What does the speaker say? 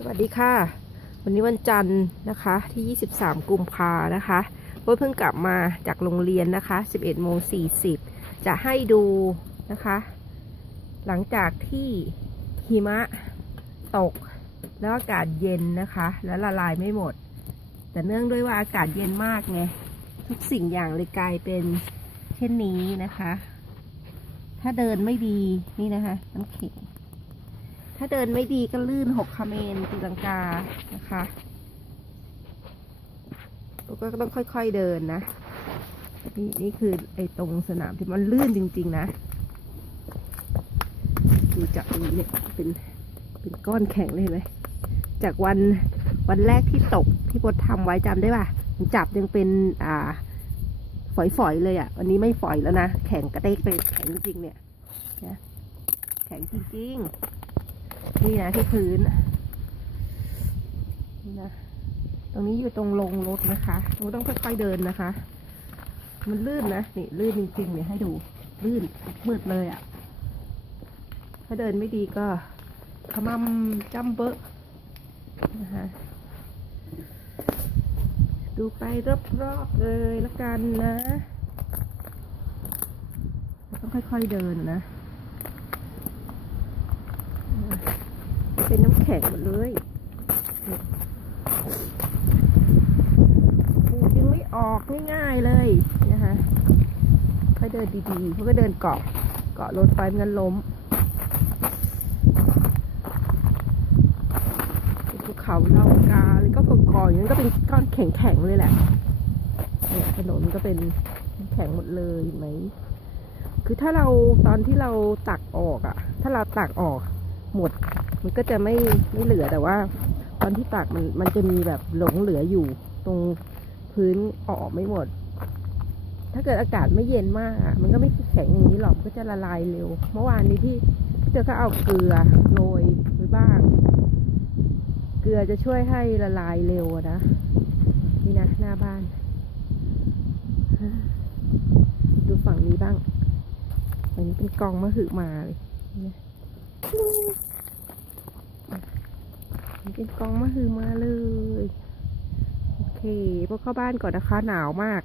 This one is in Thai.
สวัสดีค่ะ วันนี้วันจันทร์นะคะที่ 23 กุมภานะคะโบ๊ทเพิ่งกลับมาจากโรงเรียนนะคะ 11โมง40 จะให้ดูนะคะ หลังจากที่หิมะตก แล้วอากาศเย็นนะคะ แล้วละลายไม่หมด แต่เนื่องด้วยว่าอากาศเย็นมากไงทุกสิ่งอย่างเลยกลายเป็นเช่นนี้นะคะ ถ้าเดินไม่ดีนี่นะคะน้ำเข็ง ถ้าเดินไม่ดีก็ลื่นหกคาเมนตีลังกานะคะก็ต้องค่อย ๆเดินนะนี่นี่คือไอ้ตรงสนามที่มันลื่นจริง ๆ นะ ดูจากตรงนี้เนี่ยเป็นเป็นก้อนแข็งเลยเห็นไหมจากวันวันแรกที่ตกที่พดทำไว้จำได้ป่ะจับยังเป็นอ่าฝอยๆเลยอะ่ะ วันนี้ไม่ฝอยแล้วนะ แข็งกระเตกไปแข็งจริงเนี่ยนะแข็งจริงๆ นี่นะที่พื้นนี่นะตรงนี้อยู่ตรงลงรถนะคะเราต้องค่อยๆเดินนะคะ มันลื่นนะนี่ลื่นจริงๆเนี่ยให้ดูลื่นมืดเลยอะ่ะ ถ้าเดินไม่ดีก็ขมำจำเบอะนะคะดูไปรอบๆเลยละกันนะ ต้องค่อยๆเดินนะ เป็นน้ำแข็งหมดเลยปูดึงไม่ออกง่ายๆเลยนะคะค่อยเดินดีๆเพราะก็เดินเกาะเกาะรถไฟมันงั้นล้มภูเขาเล่ากาแล้วก็กองๆอย่างนั้นก็เป็นก้อนแข็งๆเลยแหละเนี่ยถนนก็เป็นแข็งหมดเลยไหม คือถ้าเราตอนที่เราตักออกอะ ถ้าเราตักออกหมด มันก็จะไม่ไม่เหลือแต่ว่า ตอนที่ตักมันมันจะมีแบบหลงเหลืออยู่ ตรงพื้นออกไม่หมด ถ้าเกิดอากาศไม่เย็นมากอะมันก็ไม่แข็งอย่างนี้หรอกก็จะละลายเร็ว เมื่อวานนี้ที่เจอก็เอาเกลือโรยไว้บ้าง เกลือจะช่วยให้ละลายเร็วนะนี่นะหน้าบ้าน ดูฝั่งนี้บ้างอันนี้เป็นกองมะหือมาเลยนะนี่ เป็นกองมะฮือมาเลย โอเคพวกเข้าบ้านก่อนนะคะ หนาวมาก